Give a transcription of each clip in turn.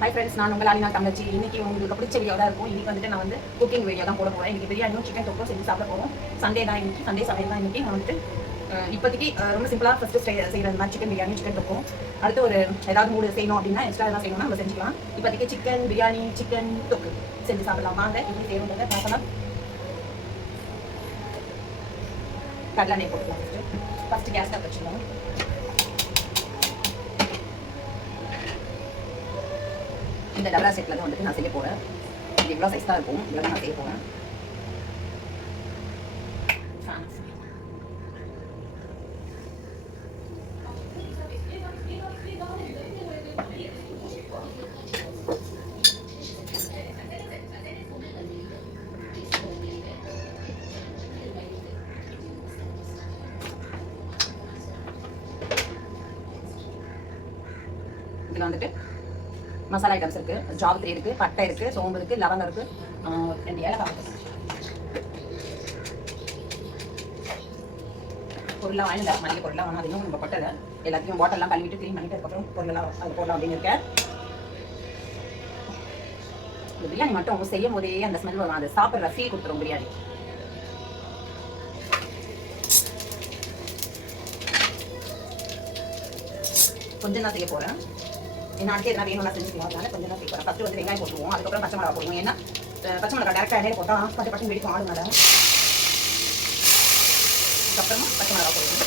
Hi friends, நான் உங்கள் ஆலினா தங்கச்சி. இன்னைக்கு உங்களுக்கு பிடிச்ச வீடியோ தான் இருக்கும். இன்னைக்கு வந்துட்டு நான் வந்து குக்கிங் வீடியோ தான் போட போகிறேன். இன்னைக்கு பிரியாணியும் சிக்கன் தொக்கும் செஞ்சு சாப்பிட போகிறோம். சண்டே தான் இன்னைக்கு, சண்டே சமையல் தான் இன்னைக்கு. நான் வந்துட்டு இப்போதைக்கு ரொம்ப சிம்பிளாக ஃபஸ்ட்டு செய்கிறது மாதிரி சிக்கன் பிரியாணி சிக்கன் தொக்கும். அடுத்து ஒரு ஏதாவது மூடு செய்யணும் அப்படின்னா எக்ஸ்ட்ரா ஏதாவது செய்யணும்னா நம்ம செஞ்சுக்கலாம். இப்போதைக்கு சிக்கன் பிரியாணி சிக்கன் தொக்கு செஞ்சு சாப்பிடலாம். வாங்க எப்படி செய்யணுன்றதை பார்க்கலாம். கடலெண்ணெய் போட்டுக்கலாம். ஃபஸ்ட்டு கேஸ் ஸ்டவ் வச்சுக்கலாம். இந்த டபரா செட்டில் தான் வந்துட்டு நான் செய்ய போகிறேன். இது இவ்வளோ சைஸ் தான் இருக்கும். இவ்வளோ நான் செய்ய போகிறேன். இதில் வந்துட்டு மசாலா ஐட்டம்ஸ் இருக்குது. ஜாவித்திரி இருக்குது, பட்டை இருக்குது, சோம்பு இருக்குது, லவங்கம் இருக்குது, 2 ஏலக்காய் இருக்குது. பொருளாக வாங்கி மளிகை பொருளாக வாங்க. அதையும் நம்ம கொட்டலை எல்லாத்தையும் பாட்டெல்லாம் கழுவிட்டு க்ளீன் பண்ணிட்டு அதுக்கப்புறம் பொருளெல்லாம் அது போடலாம் அப்படின்னு இருக்கேன். இந்த பிரியாணி மட்டும் செய்யும் போதே அந்த ஸ்மெல் வரும். அது சாப்பிட்ற ஃபீல் கொடுத்துரும் பிரியாணி. கொஞ்சம் தான் செய்ய போகிறேன். ஏன்னா அடுத்து எதனா வேணும்னா செஞ்சுக்கலாம். அதனால கொஞ்சம் தான் செய்யலாம். ஃபஸ்ட்டு வந்து வெங்காயம் போட்டுருவோம். அதுக்கப்புறம் பச்சை மிளகா போடுவோம். ஏன்னா பச்சை மிளகா டேரெக்டாக எண்ணெயில் போட்டால் பச்சை பச்சை வெடிக்கும் ஆடுனால. அதுக்கப்புறமா பச்சை மிளகா போடுவோம்.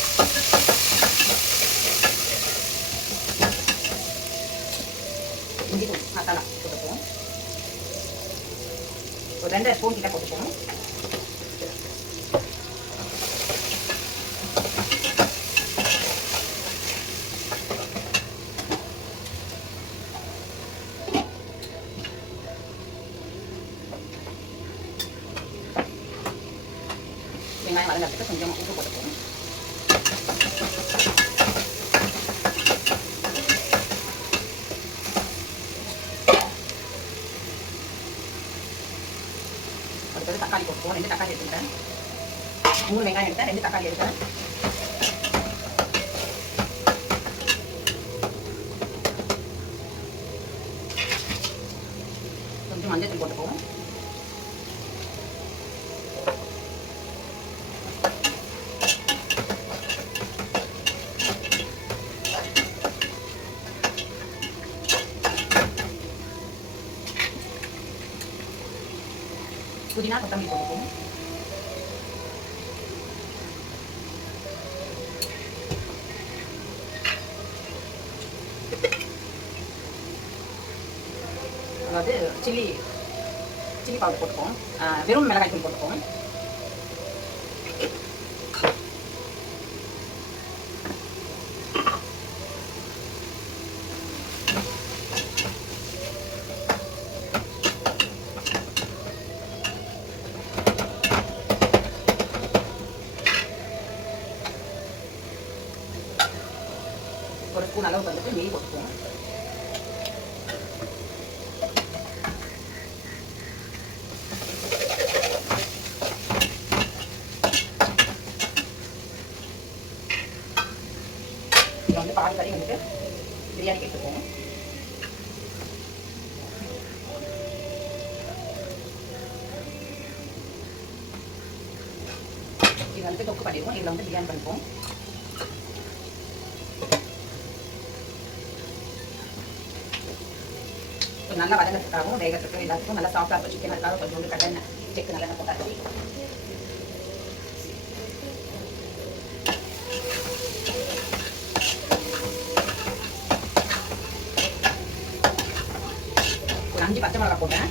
இஞ்சி மசாலா போட்டுப்போம். ஒரு 2 ஸ்பூன் கிட்ட போட்டுப்போம். வெங்காயம் வதங்கிறதுக்கு கொஞ்சம் உப்பு போட்டுப்போம். அடுத்தது தக்காளி போட்டுப்போம். 2 தக்காளி எடுத்துக்கிட்டேன். 3 வெங்காயம் எடுத்தேன், 2 தக்காளி எடுத்தேன். கொஞ்சம் மஞ்சள் தூள் போட்டுப்போம். புதினா கொத்தமல்லி போட்டுப்போம். அதாவது சில்லி பவுடர் போட்டுப்போம். வெறும் மிளகாய் தூள் போட்டுப்போம். ஒரு ஸ்பூன் அளவுக்கு வந்துட்டு நெய் போட்டுப்போம். இதில் வந்து பால் கறி வந்துட்டு பிரியாணி எடுத்துப்போம். இது வந்துட்டு தொக்கு பண்ணிடுவோம். இதில் வந்து பிரியாணி பண்ணிப்போம். நல்லா வதங்கிறதுக்காகவும் வேகத்துக்கு எல்லாத்துக்கும் நல்லா சாஃப்டாக இருக்கும். சிக்கன் அதுக்காக கொஞ்சம் கடலெண்ணெய் செக்கு நல்லெண்ணெய் போட்டாச்சு. ஒரு 5 பச்சை மிளகாய் போட்டேன்.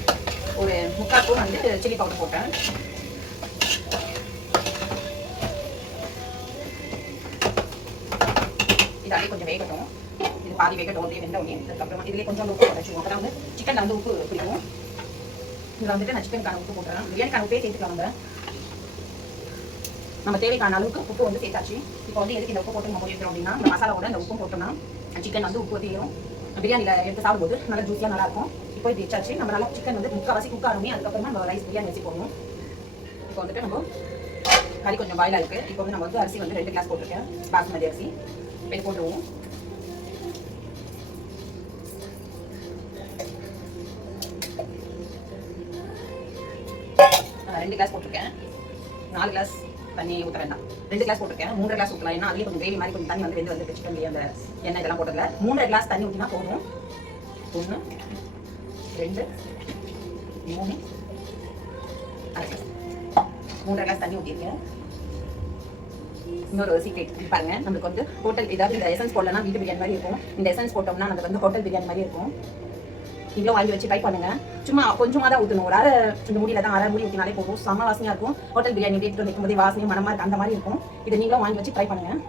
ஒரு 3/4 ஸ்பூன் வந்து சில்லி பவுடர் போட்டேன். இது அப்படியே கொஞ்சம் வேகட்டும். இது பாதி வேகட்டும். அப்படியே வெந்த உடனே அதுக்கப்புறமா இதிலே கொஞ்சம் உப்பு வச்சுக்குவோம். அப்போ வந்து சிக்கனில் வந்து உப்பு பிடிக்கும். இதில் வந்துட்டு நான் சிக்கனுக்கான உப்பு போட்டுறேன். பிரியாணிக்கான உப்பே சேர்த்துக்கலாம். நம்ம தேவைக்கான அளவுக்கு உப்பு வந்து சேர்த்தாச்சு. இப்போ வந்து எதுக்கு இந்த உப்பு போட்டு நம்ம போயிருக்கிறோம் அப்படின்னா, இந்த மசாலாவோட இந்த உப்பும் போட்டோம்னா சிக்கன் வந்து உப்பு தீரும். பிரியாணியில் எடுத்து சாப்பிடும்போது நல்லா ஜூஸியாக நல்லாயிருக்கும். இப்போ இது வச்சாச்சு. நம்ம நல்லா சிக்கன் வந்து முக்கால்வாசி குக் ஆகணுமே. அதுக்கப்புறமா நம்ம ரைஸ் பிரியாணி வச்சு போடணும். இப்போ வந்துட்டு நம்ம கறி கொஞ்சம் பாயிலாக இருக்குது. இப்போ வந்து நம்ம வந்து அரிசி வந்து 2 கிளாஸ் போட்டிருக்கேன். பாஸ்மதி அரிசி போட்டுருவோம். 2 கிளாஸ் போட்டிருக்கேன். 4 கிளாஸ் தண்ணி ஊற்ற வேண்டாம். 2 கிளாஸ் போட்டிருக்கேன். 3 கிளாஸ் ஊற்றலாம். ஏன்னா அதுலேயே கொஞ்சம் கிரேவி மாதிரி கொஞ்சம் தண்ணி வந்து வந்து சிக்கன் அந்த எண்ணெய் இதெல்லாம் போட்டதில்ல. 3 கிளாஸ் தண்ணி ஊற்றினா போதும். 1 2 3 3 கிளாஸ் தண்ணி ஊற்றிருக்கேன். இன்னொரு சீக்ரெட் பாருங்க, நமக்கு வந்து ஹோட்டல் ஏதாவது இந்த எசன்ஸ் போடலன்னா வீட்டு பிரியாணி மாதிரி இருக்கும். இந்த எசன்ஸ் போட்டோம்னா நமக்கு வந்து ஹோட்டல் பிரியாணி மாதிரி இருக்கும். இவ்வளோ வாங்கி வச்சு ட்ரை பண்ணுங்க. சும்மா கொஞ்சமாக தான் ஊற்றணும். ஒரு அரை இந்த முடியில தான் அரை முடி ஊற்றினாலே போதும். செம்ம வாசனையாக இருக்கும். ஹோட்டல் பிரியாணி எடுத்துட்டு வைக்கும் போதே வாசனையும் மனமாக இருக்கு, அந்த மாதிரி இருக்கும். இதை நீங்களும் வாங்கி வச்சு ட்ரை பண்ணுங்க.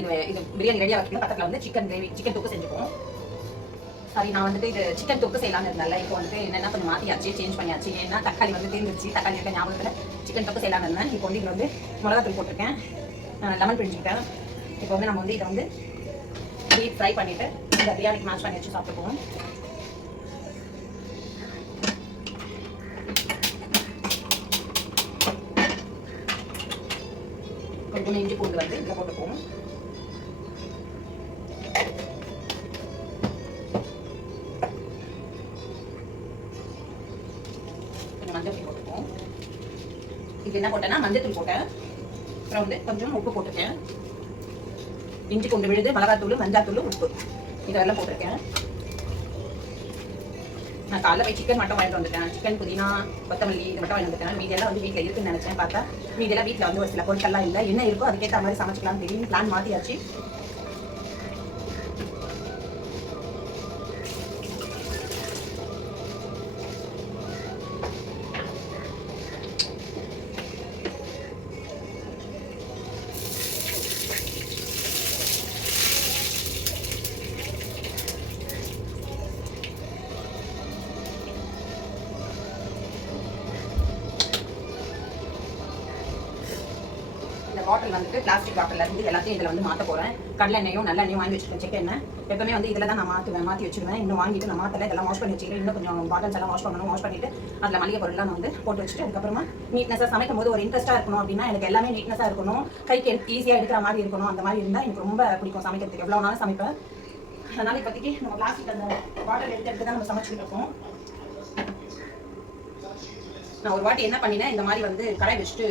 இது பிரியாணி ரெடியாக வைக்கல. பக்கத்தில் வந்து சிக்கன் கிரேவி சிக்கன் தொக்கு செஞ்சுப்போம். சரி, நான் வந்துட்டு இது சிக்கன் தொக்கு செய்யலாம்னு இருந்தால இப்போ வந்துட்டு என்னென்ன கொஞ்சம் மாற்றியாச்சு, சேஞ்ச் பண்ணியாச்சு. ஏன்னா தக்காளி வந்து தீர்ந்துருச்சு. தக்காளி இருக்க ஞாபகத்தில் சிக்கன் தொக்கு செய்யலாம்னு இருந்தேன். இப்போ வந்து இதில் வந்து மிளகாத்தூள் போட்டிருக்கேன், லெமன் பிழிஞ்சுக்கிட்டேன். இப்போ வந்து நம்ம வந்து இதை வந்து டீப் ஃப்ரை பண்ணிவிட்டு இந்த பிரியாணிக்கு மேட்ச் பண்ணி வச்சு சாப்பிட்டுப்போம். கொஞ்சம் இஞ்சி பூண்டு வந்து இதில் போட்டுப்போம். மஞ்சள் தூள் போட்டுப்போம். இது என்ன போட்டேன்னா மஞ்சள் தூள் போட்டேன். அப்புறம் வந்து கொஞ்சம் உப்பு போட்டிருக்கேன். இஞ்சி பூண்டு விழுது, மிளகாத்தூள், மஞ்சள் தூள், உப்பு இதெல்லாம் போட்டிருக்கேன். நான் காலைல போய் சிக்கன் மட்டும் வாங்கிட்டு வந்துட்டேன். சிக்கன், புதினா, கொத்தமல்லி இது மட்டும் வாங்கி வந்துட்டேன். மீதியெல்லாம் வந்து வீட்டில் இருக்குன்னு நினைச்சேன். பார்த்தா மீதியெல்லாம் வீட்டில் வந்து ஒரு சில பொருட்கள்லாம் இல்லை. என்ன இருக்கோ அதுக்கேற்ற மாதிரி சமைச்சிக்கலாம் தெரியும். பிளான் மாற்றியாச்சு. பாட்டில் வந்துட்டு பிளாஸ்டிக் பாட்டில் இருந்து எல்லாத்தையும் இதில் வந்து மாற்ற போகிறேன். கடலை எண்ணெயும் நல்ல எண்ணெயும் வாங்கி வச்சுருக்கேன். செக் எண்ணெய் எப்பவுமே வந்து இதில் தான் நான் மாற்றி வச்சுருவேன். இன்னும் வாங்கிட்டு நான் மாற்றலை, இதெல்லாம் வாஷ் பண்ணி வச்சுக்கிறேன். இன்னும் கொஞ்சம் பாட்டில்ஸ் எல்லாம் வாஷ் பண்ணணும். வாஷ் பண்ணிட்டு அதில் மளிகை பொருள்லாம் நான் வந்து போட்டு வச்சுட்டு அதுக்கப்புறமா நீட்னஸாக சமைக்கும் போது ஒரு இன்ட்ரெஸ்ட்டாக இருக்கணும். அப்படின்னா எனக்கு எல்லாமே நீட்னஸாக இருக்கணும், கைக்கு ஈஸியாக எடுக்கிற மாதிரி இருக்கணும். அந்த மாதிரி இருந்தால் எனக்கு ரொம்ப பிடிக்கும் சமைக்கிறதுக்கு. எவ்வளோ நாளும் சமைப்பேன். அதனால் இப்போதைக்கு நம்ம பிளாஸ்டிக் அந்த பாட்டில் எடுத்து தான் நம்ம சமைச்சிட்டு இருக்கோம். நான் ஒரு வாட்டி என்ன பண்ணினேன், இந்த மாதிரி வந்து கடாய் வச்சுட்டு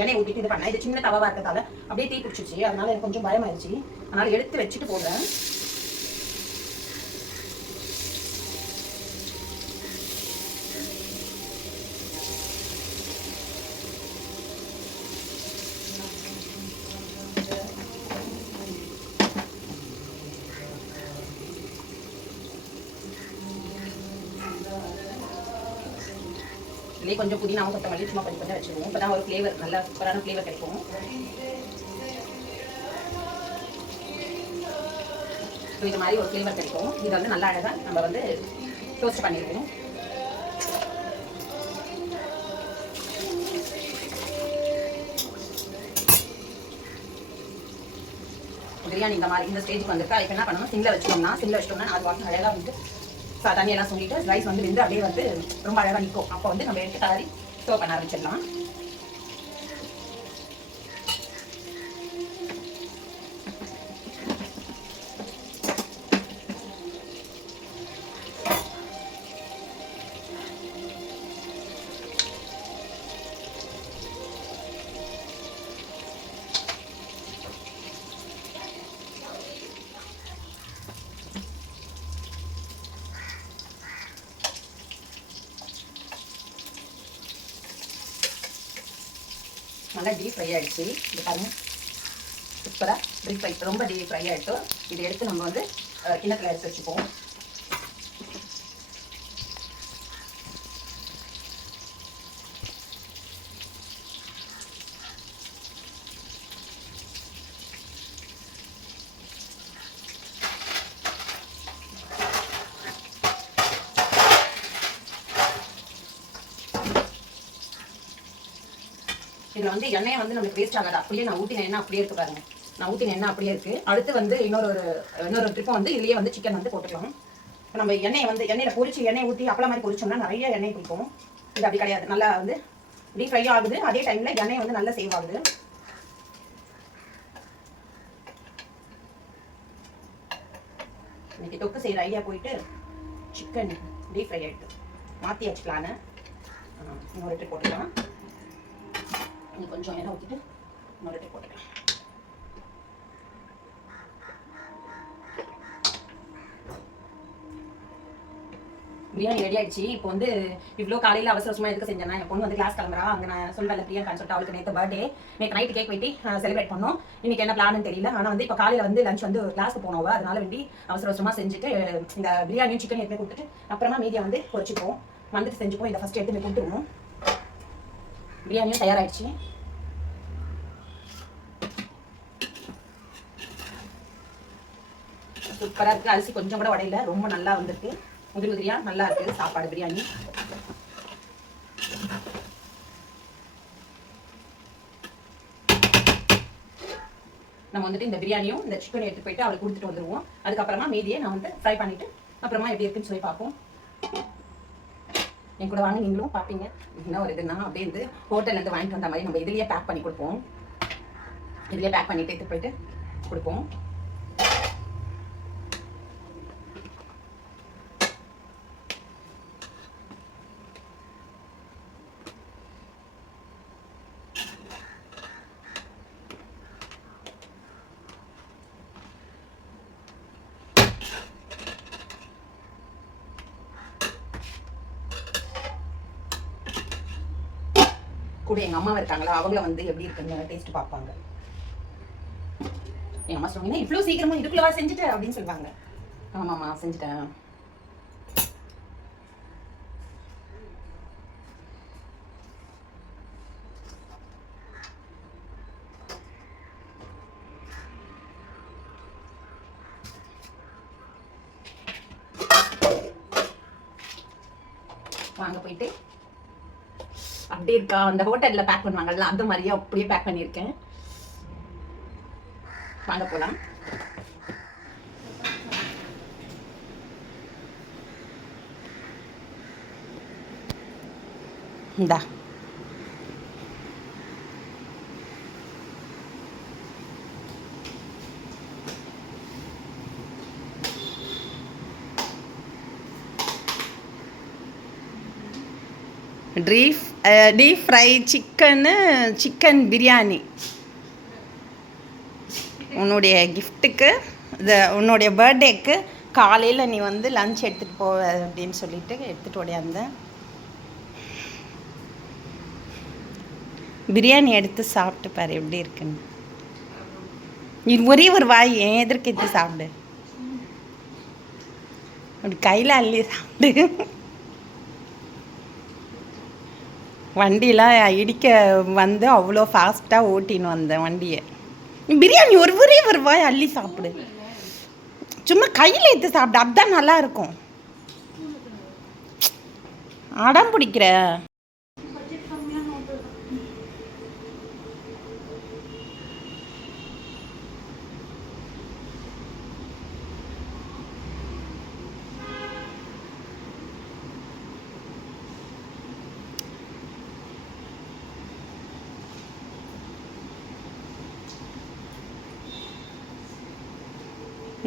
எண்ணெய் ஊற்றிட்டு இது பண்ணேன். இது சின்ன தவாவாக இருக்கிறதால அப்படியே தீ பிடிச்சிச்சு. அதனால எனக்கு கொஞ்சம் பயமாயிருச்சு. அதனால எடுத்து வச்சுட்டு போடுறேன். இதுலேயே கொஞ்சம் புதினாவும் கொத்தமல்லி சும்மா கொஞ்சம் கொஞ்சம் வச்சுருவோம். இப்போ தான் ஒரு ஃப்ளேவர், நல்ல சூப்பரான ஃப்ளேவர் கிடைக்கும். இது மாதிரி ஒரு ஃப்ளேவர் கிடைக்கும். இதை வந்து நல்லா அழகாக நம்ம வந்து டோஸ்ட் பண்ணிடுவோம். பிரியாணி இந்த மாதிரி இந்த ஸ்டேஜுக்கு வந்துட்டு இப்போ என்ன பண்ணணும், சிம்மில் வச்சிட்டோம்னா அது வாங்க அழகாக வந்து தண்ணியெல்லாம் சொல்லிட்டு ரைஸ் வந்து வெந்து அப்படியே வந்து ரொம்ப அழகாக நிற்கும். அப்போ வந்து நம்ம எடுத்து கலரி சர்வ் பண்ண ஆரம்பிச்சிடலாம். நல்லா டீப் ஃப்ரை ஆகிடுச்சு. இது பாருங்கள், சூப்பராக டீப் ஃப்ரை, ரொம்ப டீப் ஃப்ரை ஆகிட்டோம். இதை எடுத்து நம்ம வந்து கிண்ணத்தில் எடுத்து வச்சுப்போம். இதில் வந்து எண்ணெயை வந்து நம்மளுக்கு வேஸ்ட் ஆகாது. அப்படியே நான் ஊற்றின எண்ணெய் அப்படியே இருக்குது பாருங்க. நான் ஊற்றின எண்ணெய் அப்படியே இருக்குது. அடுத்து வந்து இன்னொரு ட்ரிப்பும் வந்து இதுலேயே வந்து சிக்கன் வந்து போட்டுக்கலாம். இப்போ நம்ம எண்ணெயில் பொரிச்சு எண்ணெய் ஊற்றி அப்பளம் மாதிரி பொரிச்சோம்னா நிறைய எண்ணெய் பிடிக்கும். இது அப்படி கிடையாது, நல்லா வந்து டீப் ஃப்ரை ஆகுது, அதே டைமில் எண்ணெய் வந்து நல்லா சேவ் ஆகுது. இன்னைக்கு தொக்கு செய்கிற ஐடியா போயிட்டு சிக்கன் டீப் ஃப்ரை ஆகிட்டு மாற்றி வச்சுக்கலான்னு இன்னொரு ட்ரிப் போட்டுக்கலாம். இன்னும் கொஞ்சம் எண்ணெய் ஊற்றிட்டு இன்னொரு ட்ரிப் போட்டுக்கலாம். பிரியாணி ரெடி ஆயிடுச்சு. இப்போ வந்து இவ்வளோ காலையில் அவசரமாக எதுக்கு செஞ்சேன்னா, என் பொண்ணு வந்து கிளாஸ் கிளம்புறா. அங்கே நான் சொல்கிறேன் பிரியாணி சொல்லிட்டு அவளுக்கு நேற்று பர்த்டே, நேற்று நைட்டு கேக் வெட்டி செலிப்ரேட் பண்ணோம். இன்னைக்கு என்ன பிளான்னு தெரியல. ஆனால் வந்து இப்போ காலையில் வந்து லஞ்ச் வந்து கிளாஸ்க்கு போனோம், அதனால வேண்டி அவசரமாக செஞ்சுட்டு இந்த பிரியாணியும் சிக்கன் எடுத்து கொடுத்துட்டு அப்புறமா மீதியை வந்து பொரிச்சுப்போம், வந்துட்டு செஞ்சுப்போம். இதை ஃபஸ்ட்டு எடுத்து கொடுத்துருவோம். பிரியாணியும் தயாராகிடுச்சு. சூப்பராக இருக்குது. அரிசி கொஞ்சம் கூட உடையில, ரொம்ப நல்லா வந்திருக்கு. உதிரி உதிரியா நல்லா இருக்கு சாப்பாடு பிரியாணி. நம்ம வந்துட்டு இந்த பிரியாணியும் இந்த சிக்கன் எடுத்து போயிட்டு அவளுக்கு கொடுத்துட்டு வந்துருவோம். அதுக்கப்புறமா மீதியை நான் வந்து ஃப்ரை பண்ணிட்டு அப்புறமா எப்படி இருக்குன்னு சொல்லி பார்ப்போம். என் கூட வாங்க, நீங்களும் பார்ப்பீங்க. என்ன ஒரு இதுனா அப்படியே வந்து ஹோட்டல்லேருந்து வாங்கிட்டு வந்த மாதிரி நம்ம இதுலேயே பேக் பண்ணி கொடுப்போம். இதுலேயே பேக் பண்ணிட்டு எடுத்து போயிட்டு கொடுப்போம். கூட எங்கள் அம்மா இருக்காங்களா, அவங்கள வந்து எப்படி இருக்குன்னு டேஸ்ட் பார்ப்பாங்க. எங்கள் அம்மா சொன்னீங்கன்னா இவ்வளோ சீக்கிரமா இதுக்குள்ளவா செஞ்சுட்டு அப்படின்னு சொல்லுவாங்க. ஆமாம்மா செஞ்சுட்டேன். வாங்க போயிட்டு அப்படியே இருக்கா, அந்த ஹோட்டல்ல பேக் பண்ணுவாங்கல்ல அந்த மாதிரியே அப்படியே பேக் பண்ணியிருக்கேன். வாங்க போலாம். இந்தா டீப் ஃப்ரை சிக்கன் பிரியாணி உன்னுடைய கிஃப்ட்டுக்கு, இது உன்னுடைய பர்த்டேக்கு காலையில் நீ வந்து லன்ச் எடுத்துகிட்டு போவ அப்படின்னு சொல்லிட்டு எடுத்துகிட்டு ஓடியாந்தேன். பிரியாணி எடுத்து சாப்பிட்டு பாரு எப்படி இருக்குன்னு. நீ ஒரே ஒரு வாய் என் எதிர்க்கு எடுத்து சாப்பிடு, அப்படி கையில் அள்ளி சாப்பிடு. வண்டியெலாம் இடிக்க வந்து அவ்வளோ ஃபாஸ்ட்டாக ஓட்டின்னு வந்தேன் வண்டியை. பிரியாணி ஒரே ஒரு வாய் அள்ளி சாப்பிடு, சும்மா கையில் எடுத்து சாப்பிடு, அதுதான் நல்லா இருக்கும். அடம் பிடிக்கிற.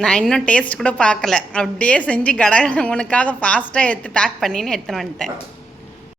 நான் இன்னும் டேஸ்ட் கூட பார்க்கல, அப்படியே செஞ்சு உனக்காக ஃபாஸ்ட்டாக எடுத்து பேக் பண்ணின்னு எடுத்துன்னு வந்துட்டேன்.